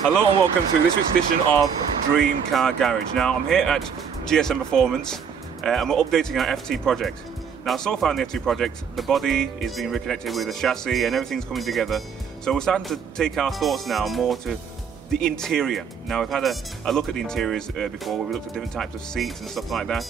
Hello and welcome to this week's edition of Dream Car Garage. Now I'm here at GSM Performance and we're updating our FT project. Now so far in the FT project, the body is being reconnected with the chassis and everything's coming together. So we're starting to take our thoughts now more to the interior. Now we've had a look at the interiors before, where we looked at different types of seats and stuff like that.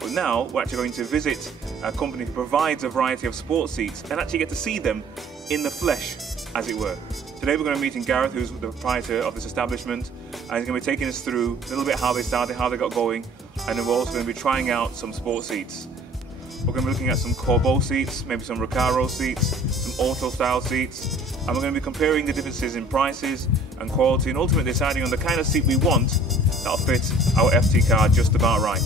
But now we're actually going to visit a company who provides a variety of sports seats and actually get to see them in the flesh, as it were. Today we're going to be meeting Gareth, who's the proprietor of this establishment, and he's going to be taking us through a little bit how they started, how they got going, and then we're also going to be trying out some sports seats. We're going to be looking at some Corbeau seats, maybe some Recaro seats, some auto style seats, and we're going to be comparing the differences in prices and quality and ultimately deciding on the kind of seat we want that'll fit our FT car just about right.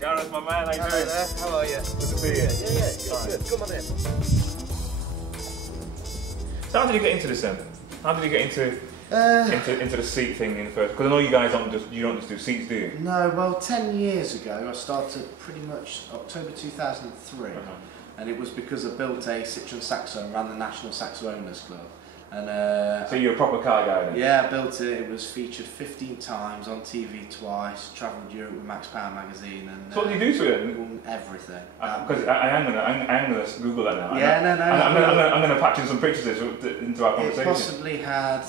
Gareth, my man, how you doing? There. How are you? Good to see you. Yeah, good. Come on in. So how did you get into this then? How did you get into the seat thing in the first? Because I know you guys don't just do seats, do you? No, well, 10 years ago I started pretty much October 2003, and it was because I built a Citroen Saxo and ran the National Saxo Owners Club. And so you're a proper car guy then? Yeah, I built it. It was featured 15 times on TV twice. Travelled Europe with Max Power magazine, and so what do you do to it? Everything. Because I am gonna Google that now. Yeah, I'm gonna patch in some pictures into our conversation. It possibly had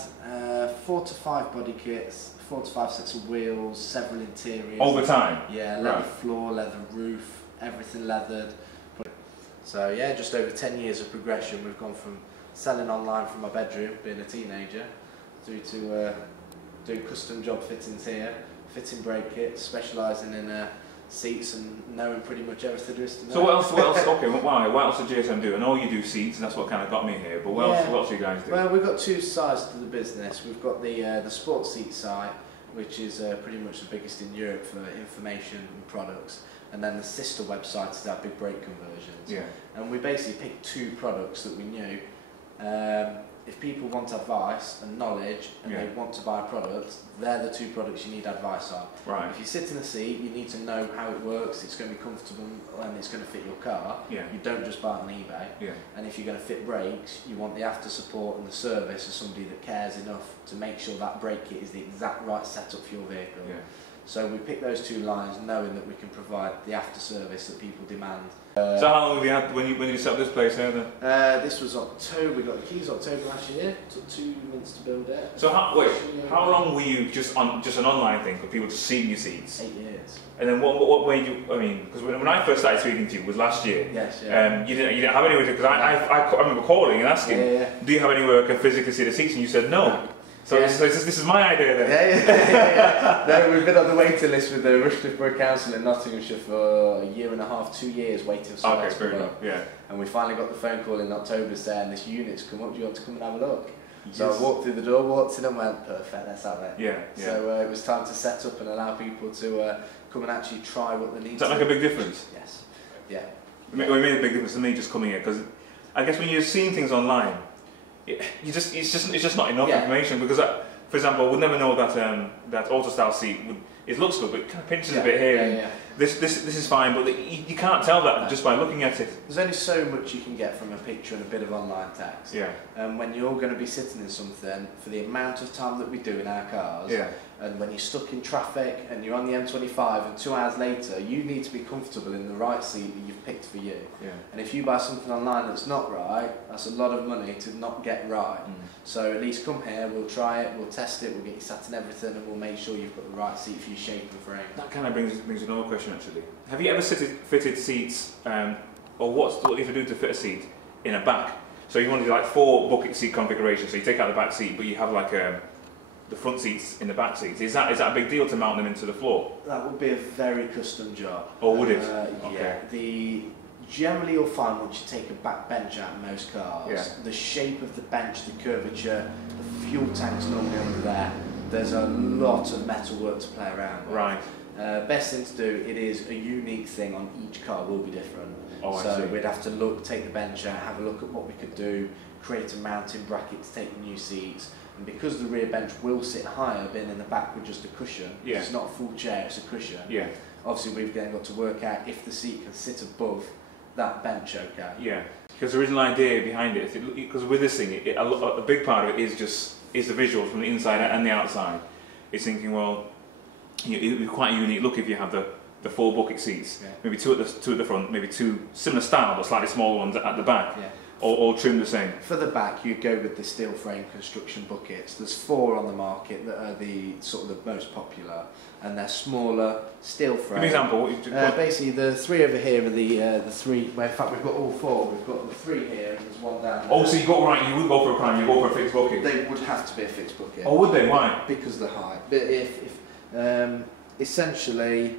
4 to 5 body kits, 4 to 5 sets of wheels, several interiors. Over time? Yeah, leather floor, leather roof, everything leathered. So yeah, just over 10 years of progression. We've gone from selling online from my bedroom, being a teenager, through to doing custom job fittings here, fitting brake kits, specialising in seats and knowing pretty much everything there is to know. So what else, okay, what else does GSM do? I know you do seats and that's what kind of got me here, but what else do you guys do? Well, we've got two sides to the business. We've got the sports seat side, which is pretty much the biggest in Europe for information and products. And then the sister website is our big brake conversions. Yeah. And we basically picked two products that we knew. If people want advice and knowledge and they want to buy a product, they're the two products you need advice on. Right. If you sit in a seat, you need to know how it works, it's going to be comfortable and it's going to fit your car. Yeah. You don't just buy it on eBay. Yeah. And if you're going to fit brakes, you want the after support and the service of somebody that cares enough to make sure that brake kit is the exact right setup for your vehicle. Yeah. So we picked those two lines knowing that we can provide the after service that people demand. So how long have you had, when you set up this place here then? This was October, we got the keys October last year. It took 2 months to build it. So how long were you just an online thing for people to see your seats? 8 years. And then what made you, I mean, because when I first started speaking to you was last year. Yes, yeah. You didn't have anywhere to, because I remember calling and asking, do you have anywhere I can physically see the seats? And you said no. So this is my idea then. Yeah. No, we've been on the waiting list with the Rushcliffe Borough Council in Nottinghamshire for a year and a half, 2 years waiting for someone to come up. Yeah. And we finally got the phone call in October saying this unit's come up, do you want to come and have a look? Yes. So I walked through the door, walked in and went, perfect, let's have it. Yeah. So it was time to set up and allow people to come and actually try what they need. Does that make a big difference? Yes. Yeah. It made a big difference to me just coming here, because I guess when you're seeing things online, it's just not enough information, because for example, I would never know that auto style seat it looks good, but it kind of pinches a bit here. And this is fine, but you can't tell that just by looking at it. There's only so much you can get from a picture and a bit of online text. Yeah. And when you're going to be sitting in something for the amount of time that we do in our cars, and when you're stuck in traffic and you're on the M25 and 2 hours later, you need to be comfortable in the right seat that you've picked for you. Yeah. And if you buy something online that's not right, that's a lot of money to not get right. So at least come here, we'll try it, we'll test it, we'll get you sat in everything, and we'll make sure you've got the right seat for your shape and frame. That kind of brings another question actually. Have you ever fitted seats, or what do you do to fit a seat in a back? So you want to do like 4 bucket seat configurations, so you take out the back seat, but you have like the front seats in the back seats. Is that a big deal to mount them into the floor? That would be a very custom job. Or would it? Okay. Yeah. Generally you'll find once you take a back bench out in most cars, the shape of the bench, the curvature, the fuel tank's normally under there, there's a lot of metal work to play around with. Right. Best thing to do, it is a unique thing on each car, will be different. Oh, so we'd have to take the bench out, have a look at what we could do, create a mounting bracket to take the new seats, and because the rear bench will sit higher, being in the back with just a cushion, it's not a full chair, it's a cushion. Obviously we've then got to work out if the seat can sit above that bench okay. Yeah, because the original idea behind it, because with this thing, a big part of it is the visuals from the inside and the outside. It's thinking, well, it would be quite a unique look if you have the 4 bucket seats, maybe two at the front, maybe 2 similar style but slightly smaller ones at the back. Yeah. All trimmed the same. For the back, you go with the steel frame construction buckets. There's 4 on the market that are the sort of the most popular, and they're smaller steel frame. Give me an example. Basically, the 3 over here are the 3. Well, in fact, we've got all 4. We've got the 3 here, and there's 1 down there. Oh, so you wouldn't go for a prime, you go for a fixed bucket. They would have to be a fixed bucket. Oh, would they? Why? Because of the height. But if essentially,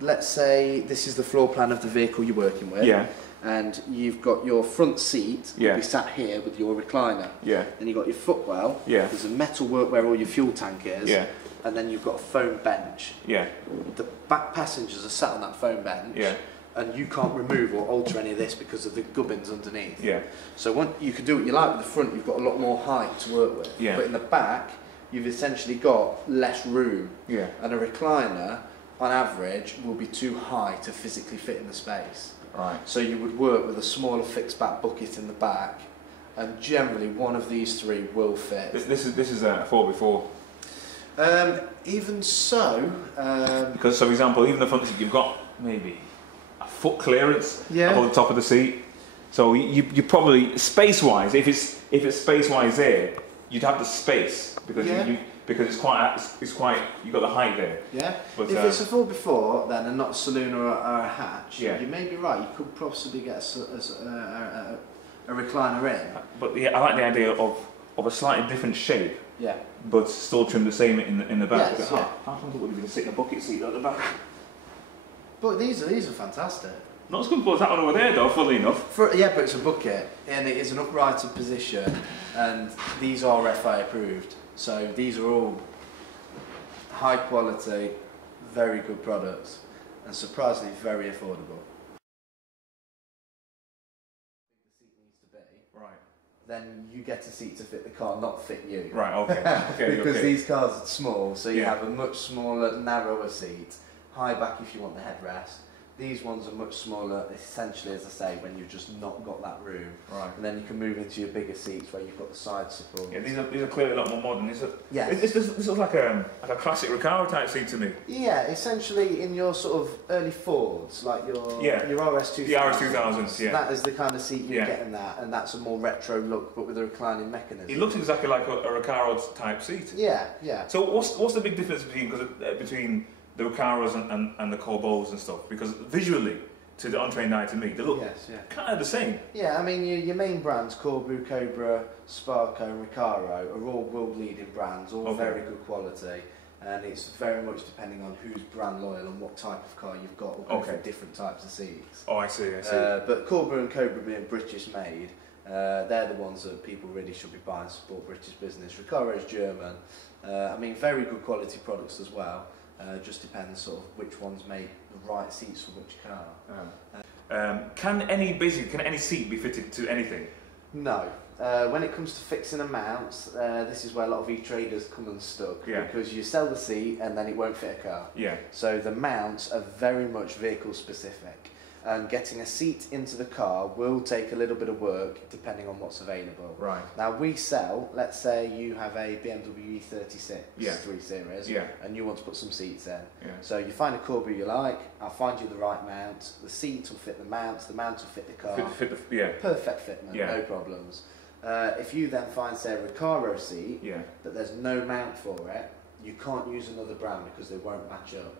let's say this is the floor plan of the vehicle you're working with. Yeah. And you've got your front seat, yeah. Be sat here with your recliner. Yeah. Then you've got your footwell. Yeah. There's a metal work where all your fuel tank is. Yeah. And then you've got a foam bench. Yeah. The back passengers are sat on that foam bench. Yeah. And you can't remove or alter any of this because of the gubbins underneath. Yeah. So you can do what you like with the front, you've got a lot more height to work with. Yeah. But in the back, you've essentially got less room. Yeah. And a recliner, on average, will be too high to physically fit in the space. Right. So you would work with a smaller fixed back bucket in the back, and generally one of these 3 will fit. This is a 4x4. Even so, because, for example, even the front seat, you've got maybe a foot clearance above the top of the seat. So you probably space-wise, if it's space-wise there, you'd have the space because because it's quite you've got the height there. Yeah. But, if it's a 4x4 then and not a saloon or a hatch, yeah. You may be right. You could possibly get a recliner in. But yeah, I like the idea of a slightly different shape. Yeah. But still trim the same in the back. Yes, How comfortable would it be to sit in a bucket seat at the back? But these are fantastic. Not as comfortable as that one over there, though. Funnily enough. But it's a bucket and it is an uprighted position, and these are FI approved. So these are all high quality, very good products, and surprisingly very affordable. The seat needs to be right. Then you get a seat to fit the car, not fit you. Right. Okay. Because these cars are small, so you have a much smaller, narrower seat, high back if you want the headrest. These ones are much smaller, essentially, as I say, when you've just not got that room. Right. And then you can move into your bigger seats where you've got the side support. Yeah, these are clearly a lot more modern. This looks like a classic Recaro type seat to me. Yeah, essentially in your sort of early Fords, like your RS2000s. The RS2000s, yeah. That is the kind of seat you get in that, and that's a more retro look, but with a reclining mechanism. It looks exactly like a Recaro type seat. Yeah. So what's the big difference between the Recaros and the Corbos and stuff? Because visually, to the untrained eye, to me, they look kind of the same. Yeah, I mean, your main brands, Corbu, Cobra, Sparco and Recaro, are all world-leading brands, all very good quality, and it's very much depending on who's brand loyal and what type of car you've got, or for different types of seats. Oh, I see. But Corbu and Cobra being British made, they're the ones that people really should be buying to support British business. Recaro is German. I mean, very good quality products as well. Just depends sort of which ones make the right seats for which car. Can any seat be fitted to anything? No. When it comes to fixing and mounts, this is where a lot of e-traders come unstuck, because you sell the seat and then it won't fit a car. Yeah. So the mounts are very much vehicle specific, and getting a seat into the car will take a little bit of work depending on what's available. Right. Now we sell, let's say you have a BMW E36 3 Series, and you want to put some seats in. Yeah. So you find a Corbu you like, I'll find you the right mount, the seat will fit the mount will fit the car. Perfect fitment, no problems. If you then find, say, a Recaro seat, that there's no mount for it, you can't use another brand because they won't match up.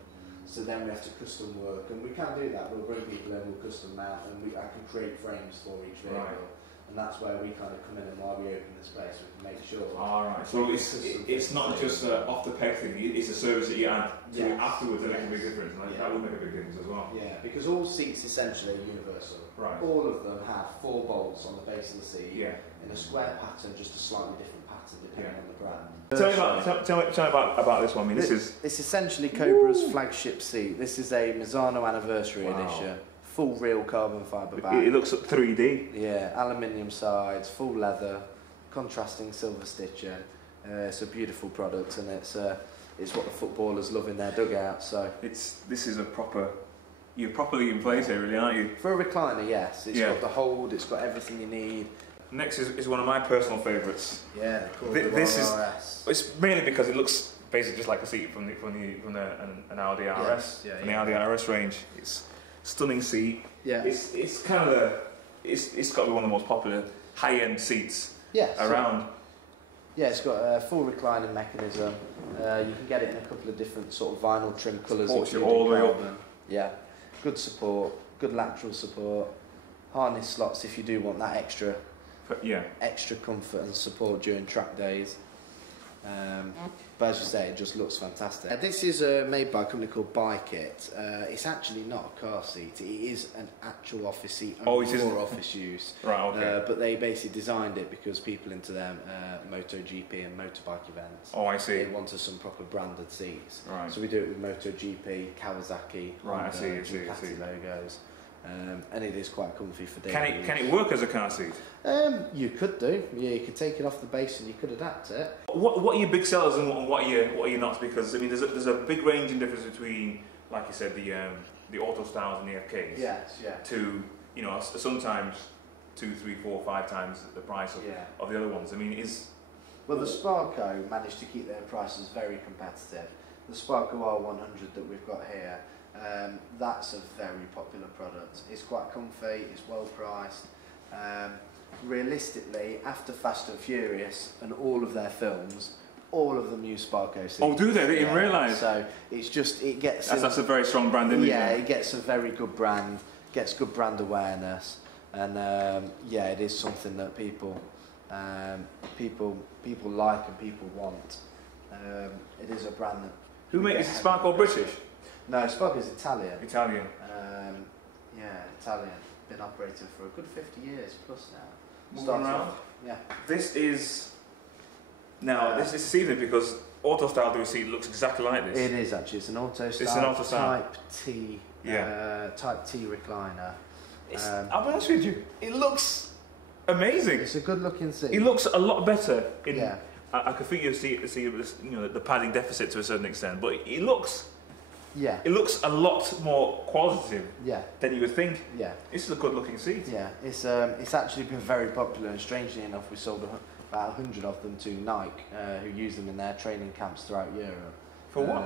So then we have to custom work, and we can do that. We'll bring people in, we'll custom mount, and I can create frames for each vehicle. And that's where we kind of come in, and while we open the space, we can make sure. Alright, so it's not just off the peg thing, it's a service that you add to afterwards that makes a big difference. That would make a big difference as well. Yeah, because all seats essentially are universal. Right. All of them have 4 bolts on the base of the seat in a square pattern, just a slightly different pattern depending on the brand. Tell me about this one. I mean, it's essentially Cobra's flagship seat. This is a Misano Anniversary Edition. Full real carbon fibre back. It looks 3D. Yeah, aluminium sides, full leather, contrasting silver stitching. It's a beautiful product, and it's what the footballers love in their dugout. So this is a proper you're properly in place here, really, aren't you? For a recliner, yes. It's got the hold, it's got everything you need. Next is one of my personal favourites. Yeah, cool. This is. It's mainly because it looks basically just like a seat from an Audi RS, from the Audi RS range. It's a stunning seat. Yeah. It's kind of it's got to be one of the most popular high-end seats around. Yeah, it's got a full reclining mechanism. You can get it in a couple of different sort of vinyl trim colours. Supports you all the way up. Yeah, good support, good lateral support, harness slots if you do want that extra comfort and support during track days. But as you say, it just looks fantastic. This is made by a company called Bike-It. It's actually not a car seat. It is an actual office seat for office use. Right, okay. But they basically designed it because people into their MotoGP and motorbike events. Oh, I see. They wanted some proper branded seats. Right. So we do it with MotoGP, Kawasaki, Honda, Ducati logos. And it is quite comfy for daily use. Can it work as a car seat? You could do. Yeah, you could take it off the base and you could adapt it. What are your big sellers and what are your not? Because I mean, there's a big range in difference between, like you said, the auto styles and the FKs. Yes, yeah. To sometimes 2, 3, 4, 5 times the price of the other ones. I mean, well, the Sparco managed to keep their prices very competitive. The Sparco R100 that we've got here. That's a very popular product. It's quite comfy, it's well priced. Realistically, after Fast and Furious and all of their films, all of them use Sparco seats. Oh, do they? They didn't realise. So it's just, it gets... That's a very strong brand, isn't it? Yeah, it gets a very good brand, gets good brand awareness, and it is something that people like and people want. It is a brand that... Who makes Sparco British? No, Sparco is Italian. Italian. Italian. Been operating for a good 50 years plus now. Moving around. Yeah. This is deceiving because auto style do seat looks exactly like this. It is actually. It's an auto style. It's an auto style. Type T. Type T recliner. I'll be honest with you. It looks amazing. It's a good looking seat. It looks a lot better. I could think you see the padding deficit to a certain extent, but it looks. Yeah. It looks a lot more qualitative than you would think. Yeah. This is a good looking seat. Yeah. It's actually been very popular, and strangely enough, we sold about 100 of them to Nike, who use them in their training camps throughout Europe. For what?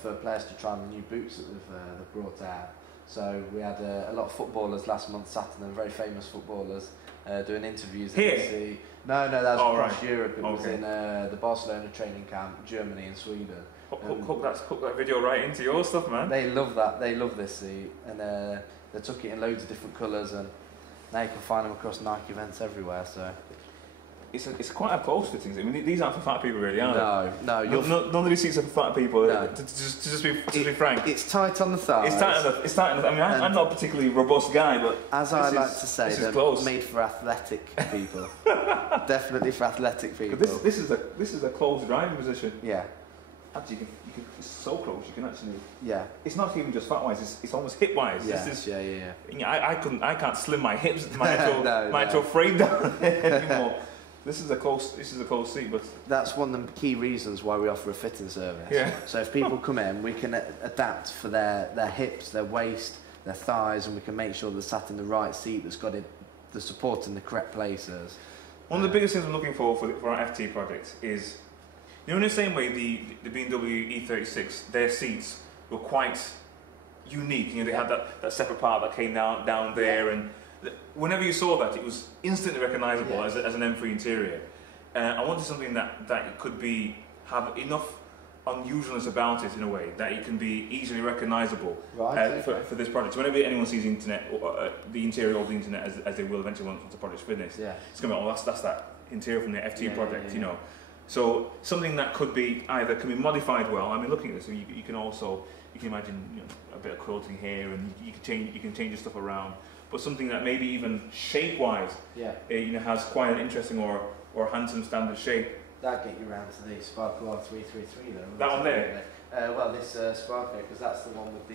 For players to try on the new boots that they've brought out. So we had a lot of footballers last month sat in them, very famous footballers, doing interviews. Here? No, that was across Europe. It was in the Barcelona training camp, Germany and Sweden. Hook that video right into your stuff, man. They love that. They love this seat, and they took it in loads of different colours, and now you can find them across Nike events everywhere. So it's quite a close fittings. I mean, these aren't for fat people, really, are they? No. None of these seats are for fat people. No. To just be frank, it's tight on the thighs. It's tight enough. I mean, I'm not a particularly robust guy, but as I like to say, they're made for athletic people. Definitely for athletic people. This is a close driving position. Yeah. Actually, it's so close. You can actually. Yeah. It's not even just fat wise. It's almost hip wise. Yeah. I can't slim my hips, my actual frame down anymore. This is a close seat, but that's one of the key reasons why we offer a fitting service. Yeah. So if people come in, we can adapt for their hips, their waist, their thighs, and we can make sure they're sat in the right seat that's got the support in the correct places. One of the biggest things I'm looking for our FT project is, in the same way the BMW E36, their seats were quite unique. They had that separate part that came down there, and whenever you saw that, it was instantly recognisable as an M3 interior. I wanted something that it could have enough unusualness about it in a way that it can be easily recognisable for this project. So whenever anyone sees the internet, or, the interior of the internet, as they will eventually once the project's finished, it's going to be, that's that interior from the FT project, you know. So something that can be modified well. I mean, looking at this, you can imagine a bit of quilting here, and you can change your stuff around. But something that maybe even shape-wise, has quite an interesting or handsome standard shape. That'd get you around to the Sparco R333 though. That one there? Well, this Sparco, because that's the one with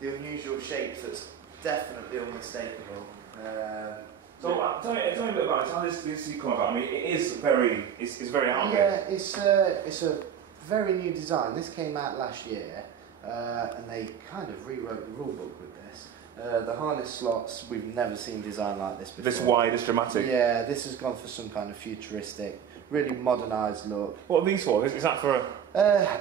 the unusual shape that's definitely unmistakable. So tell me a bit about it. How does this seat come about? I mean, it's very out there. Yeah, it's a very new design. This came out last year. and they kind of rewrote the rule book with this. The harness slots, we've never seen design like this before. This wide, this dramatic? Yeah, this has gone for some kind of futuristic, really modernised look. What are these for? Is that for a...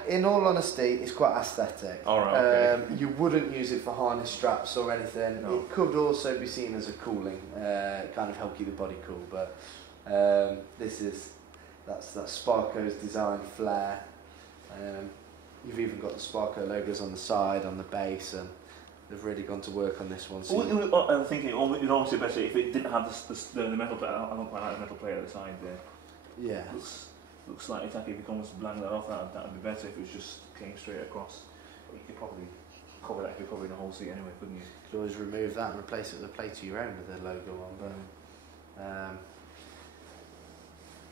In all honesty, it's quite aesthetic. All right, okay. You wouldn't use it for harness straps or anything. No. It could also be seen as a cooling, kind of help keep the body cool, but that's Sparco's design flair. You've even got the Sparco logos on the side, on the base, and they've really gone to work on this one. So I'm thinking it'd almost be better if it didn't have the metal plate. I don't quite like the metal plate at the side there. Yeah. Looks slightly tacky. If you can almost blank that off, that would be better if it was just came straight across. But you could probably cover that if you're covering the whole seat anyway, couldn't you? You could always remove that and replace it with a plate of your own with the logo on. But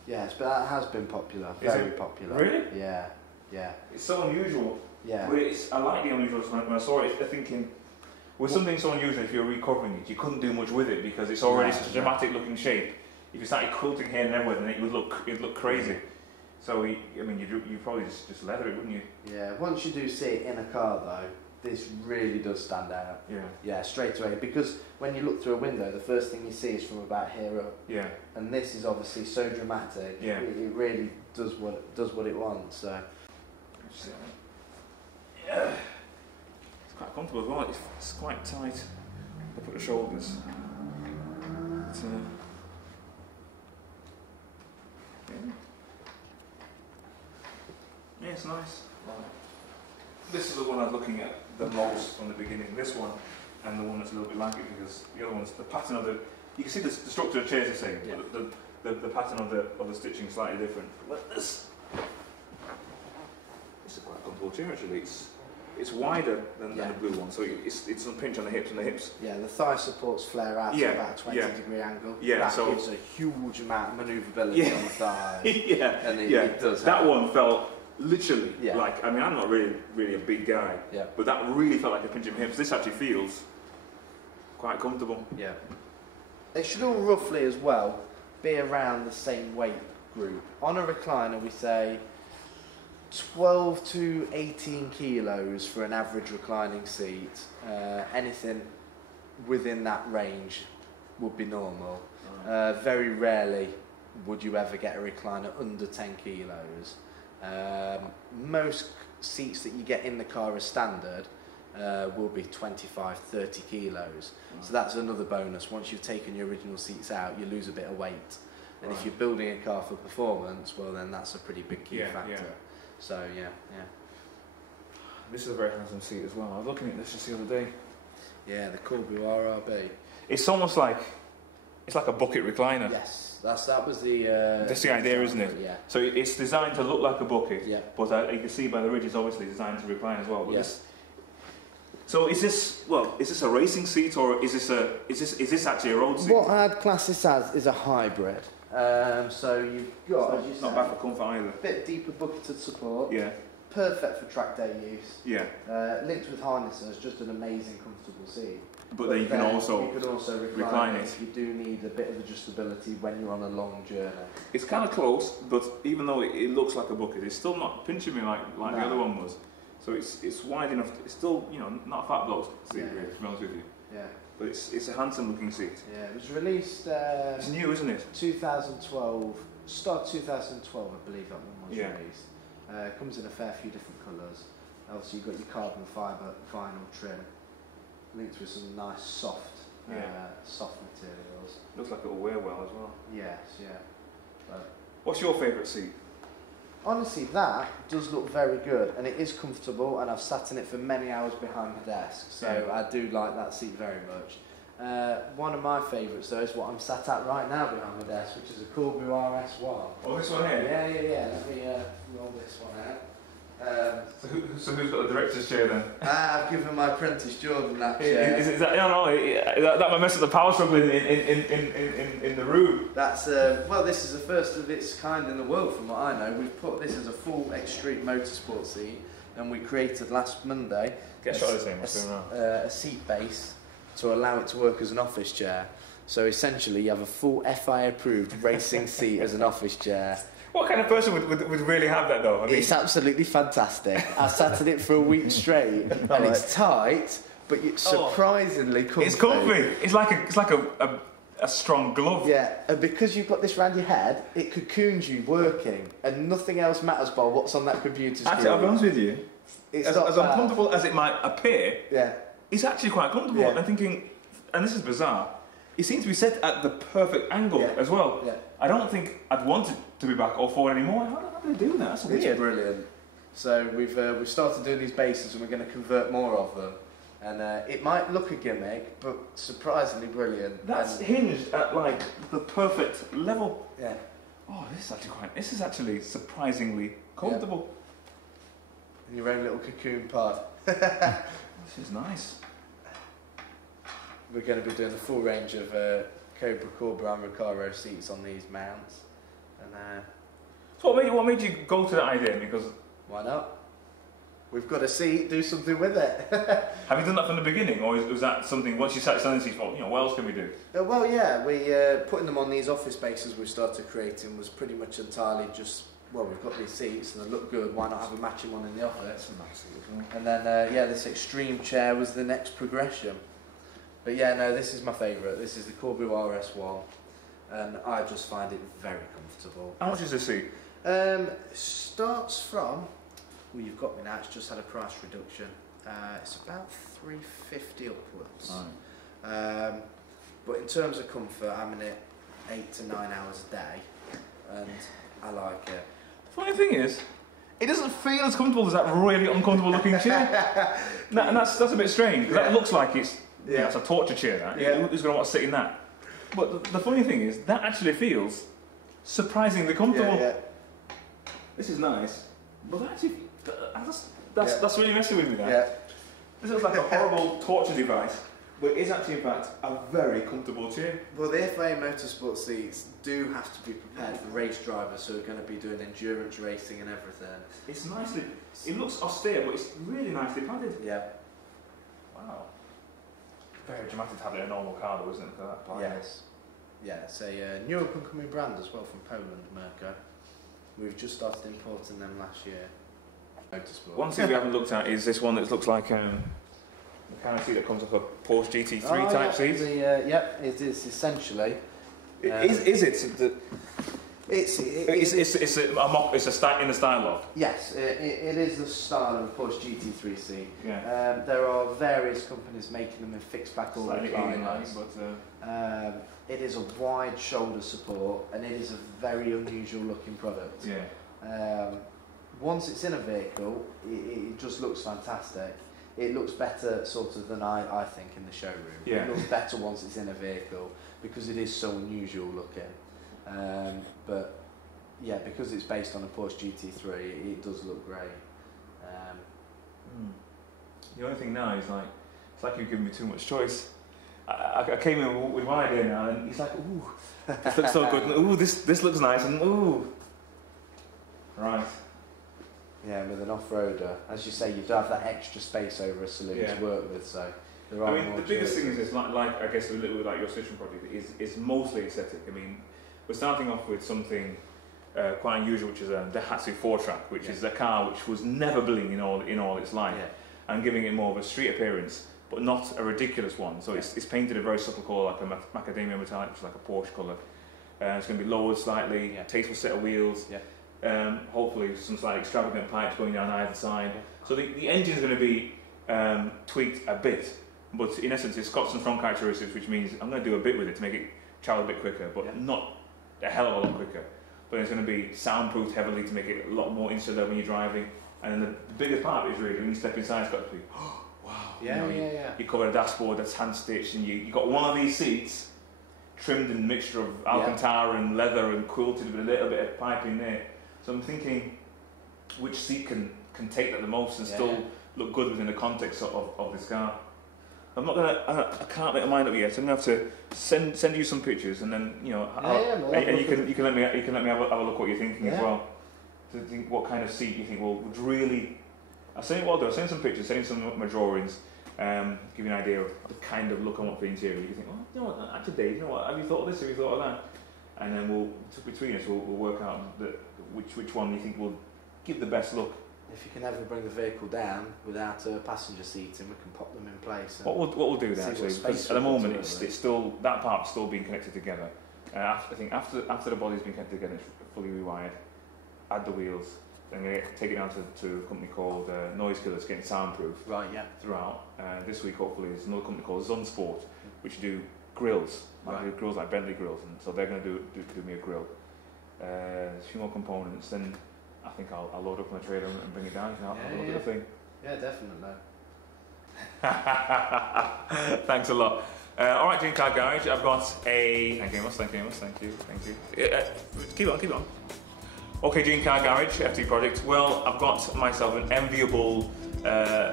yes, but that has been popular, very popular. Really? Yeah, yeah. It's so unusual. Yeah. But I like the unusual. When I saw it, I'm thinking, with something so unusual, if you're recovering it, you couldn't do much with it because it's already such a dramatic looking shape. If you started quilting here and everywhere, then it'd look crazy. So you probably just leather it, wouldn't you? Yeah. Once you do see it in a car, though, this really does stand out. Yeah. Yeah, straight away. Because when you look through a window, the first thing you see is from about here up. Yeah. And this is obviously so dramatic. Yeah. It really does what it wants. So. Yeah. It's quite comfortable as well. It's quite tight up at the shoulders. Yeah, it's nice. This is the one I was looking at the most from the beginning. This one, and the one that's a little bit like it, because the other one's the pattern of the. You can see the structure of the chairs the same. Yeah. The pattern of the stitching is slightly different. But this is quite a comfortable chair actually. It's wider than the blue one, so it's a pinch on the hips, Yeah, the thigh supports flare out to about a 20-degree angle. Yeah, that so gives a huge amount of manoeuvrability on the thighs. Yeah, and it does. That one felt literally like. I mean, I'm not really a big guy, but that really felt like a pinch in my hips. This actually feels quite comfortable. Yeah. They should all roughly as well be around the same weight group. On a recliner, we say 12 to 18 kilos for an average reclining seat. Anything within that range would be normal. Very rarely would you ever get a recliner under 10 kilos. Most seats that you get in the car as standard will be 25, 30 kilos. So that's another bonus. Once you've taken your original seats out, you lose a bit of weight. And if you're building a car for performance, well then that's a pretty big key factor. Yeah. So yeah. This is a very handsome seat as well. I was looking at this just the other day. Yeah, the Corbu RRB. It's almost like it's like a bucket recliner. Yes, that was the. That's the idea, isn't it? Yeah. So it's designed to look like a bucket. Yeah. But you can see by the ridge, it's obviously designed to recline as well. But Yes. So is this a racing seat or is this actually a road seat? What I'd class this as is a hybrid. So you've got, as you It's say, not bad for comfort either. a bit deeper bucketed support. Yeah. Perfect for track day use. Yeah. Linked with harnesses, just an amazing comfortable seat. But then you can also recline it if you do need a bit of adjustability when you're on a long journey. It's kind of close, but even though it looks like a bucket, it's still not pinching me like the other one was. So it's wide enough. It's still not a fat bloke seat, really, to be honest with you. Yeah. But it's a handsome looking seat. Yeah, it was released. It's new, isn't it? 2012, start 2012, I believe that one was Yeah. released. Comes in a fair few different colours. Obviously, you've got your carbon fibre vinyl trim, linked with some nice soft materials. Looks like it'll wear well as well. Yes, yeah. But What's your favourite seat? honestly, that does look very good, and it is comfortable, and I've sat in it for many hours behind my desk, so I do like that seat very much. One of my favourites, though, is what I'm sat at right now behind my desk, which is a Corbu RS1. Oh, this one here? Yeah. Let me roll this one out. So who's got the director's chair then? I've given my apprentice Jordan that chair. Is that, that might mess up the power struggle in the room. That's this is the first of its kind in the world, from what I know. We've put this as a full Extreme Motorsport seat, and we created last Monday Get a shot of the same. a seat base to allow it to work as an office chair. So essentially, you have a full FIA approved racing seat as an office chair. What kind of person would really have that though? I mean, it's absolutely fantastic. I sat in it for a week straight, and it's tight, but it's surprisingly comfy. It's comfy. It's like a strong glove. Yeah, and because you've got this around your head, it cocoons you working, and nothing else matters but what's on that computer screen. Actually, I'll be honest with you. As uncomfortable as it might appear, it's actually quite comfortable. Yeah. And I'm thinking, and this is bizarre, it seems to be set at the perfect angle as well. Yeah. I don't think I'd want it to be back or forward anymore. How do they do that? That's weird. It's brilliant. So we've started doing these bases, and we're going to convert more of them. And it might look a gimmick, but surprisingly brilliant. That's hinged at like the perfect level. Yeah. Oh, this is actually surprisingly comfortable. In your own little cocoon pod. This is nice. We're going to be doing the full range of Cobra and Recaro seats on these mounts. And so what made you go to that idea? Because why not? We've got a seat, do something with it. Have you done that from the beginning, or was that something, once you started selling seats, what else can we do? Well, yeah, we putting them on these office spaces we started creating was pretty much entirely just, we've got these seats and they look good, why not have a matching one in the office? That's a nice seat, isn't it? And then, this extreme chair was the next progression. But yeah, no, this is my favourite. This is the Corbu RS1, and I just find it very comfortable. How much is this seat? Starts from... Well, you've got me now. It's just had a price reduction. It's about $350 upwards. Right. But in terms of comfort, I'm in it 8 to 9 hours a day, and I like it. The funny thing is, it doesn't feel as comfortable as that really uncomfortable looking chair. And that's a bit strange. That looks like it's a torture chair. That who's going to want to sit in that? But the funny thing is, that actually feels surprisingly comfortable. Yeah. This is nice, but actually. That's really messing with me now. Yeah. This looks like a horrible torture device, but it is actually in fact a very comfortable chair. Well, the FIA Motorsport seats do have to be prepared for race drivers who are going to be doing endurance racing and everything. It's nicely, it looks austere, but it's really nicely padded. Yeah. Wow. Very dramatic to have it in a normal car though, isn't it? For that price. Yes. Yeah, it's a new up and coming brand as well from Poland, Merco. We've just started importing them last year. Motorsport. One thing we haven't looked at is this one that looks like the kind of seat that comes off a Porsche GT3 type seat. It is essentially. Is it? It's a style in the style of. Yes, it is the style of a Porsche GT3 seat. Yeah. There are various companies making them in fixed back all recline. It is a wide shoulder support, and it is a very unusual looking product. Yeah. Once it's in a vehicle, it just looks fantastic. It looks better sort of than I think in the showroom. Yeah. It looks better once it's in a vehicle because it is so unusual looking. But yeah, because it's based on a Porsche GT3, it does look great. The only thing now is it's like you've given me too much choice. I came in with one idea now, and he's like, ooh, this looks so good, and ooh, this looks nice, and ooh. Right. Yeah, with an off-roader, as you say, you do have that extra space over a saloon to work with, so there are more the biggest thing is like I guess a little bit like your station project is mostly aesthetic. I mean, we're starting off with something quite unusual, which is a Daihatsu 4-track, which is a car which was never bling in all its life, and giving it more of a street appearance, but not a ridiculous one. So it's painted a very subtle colour, like a macadamia metallic, which is like a Porsche colour. It's going to be lowered slightly, tasteful set of wheels. Hopefully some slight extravagant pipes going down either side. So the engine is going to be tweaked a bit, but in essence it's got some front characteristics, which means I'm going to do a bit with it to make it travel a bit quicker, but not a hell of a lot quicker. But it's going to be soundproofed heavily to make it a lot more insular when you're driving. And then the biggest part is really when you step inside, it's got to be wow. You cover a dashboard that's hand stitched, and you got one of these seats trimmed in a mixture of Alcantara and leather and quilted with a little bit of piping there. So I'm thinking, which seat can take that the most and still look good within the context of this car. I'm not gonna. I can't make my mind up yet. So I'm gonna have to send you some pictures, and then and you can let me have a look what you're thinking as well. To think what kind of seat you think would really. I'll send some pictures, send you some of my drawings, give you an idea of the kind of look I want for the interior. You think, you know what, actually, Dave, you know what? Have you thought of this? Have you thought of that? And then between us, we'll work out which one you think will give the best look. If you can ever bring the vehicle down without a passenger seat in, we can pop them in place. What we'll do then, actually, because at the moment it's still, that part's still being connected together. I think after the body's been connected together, it's fully rewired, add the wheels, then take it down to a company called Noise Killers, getting soundproof throughout. This week, hopefully, there's another company called Zunsport, which do grills, grills like Bentley grills, and so they're going to do me a grill. A few more components, then I think I'll load up on the trailer and bring it down. You can have a look at the thing. Yeah, definitely. Thanks a lot. All right, Dream Car Garage. I've got a. Thank you. Keep on. Okay, Dream Car Garage, FT project. Well, I've got myself an enviable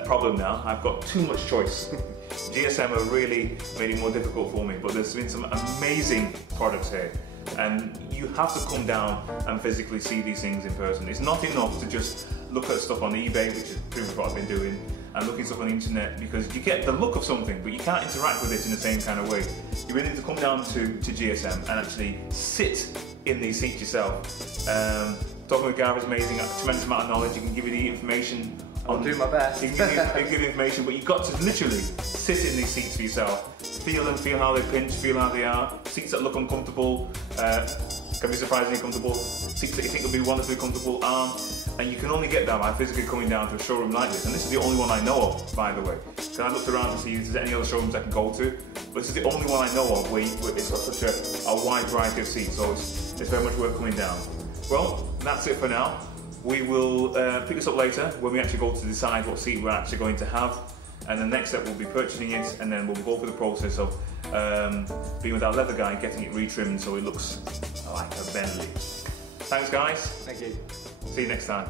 problem now. I've got too much choice. GSM have really made it more difficult for me, but there's been some amazing products here. And you have to come down and physically see these things in person. It's not enough to just look at stuff on eBay, which is pretty much what I've been doing, and looking stuff on the internet, because you get the look of something, but you can't interact with it in the same kind of way. You really need to come down to GSM and actually sit in these seats yourself. Talking with Gareth is amazing, a tremendous amount of knowledge. He can give you the information. I'll do my best. He can give you information, but you've got to literally sit in these seats for yourself. Feel them, feel how they pinch, feel how they are. Seats that look uncomfortable, can be surprisingly comfortable. Seats that you think will be wonderfully comfortable, and you can only get that by physically coming down to a showroom like this. And this is the only one I know of, by the way. Because I looked around to see if there's any other showrooms I can go to, but this is the only one I know of where it's got such a wide variety of seats, so it's very much worth coming down. Well, that's it for now. We will pick this up later when we actually go to decide what seat we're actually going to have. And the next step will be purchasing it, and then we'll go through the process of being with our leather guy, getting it retrimmed so it looks like a Bentley. Thanks guys. Thank you. See you next time.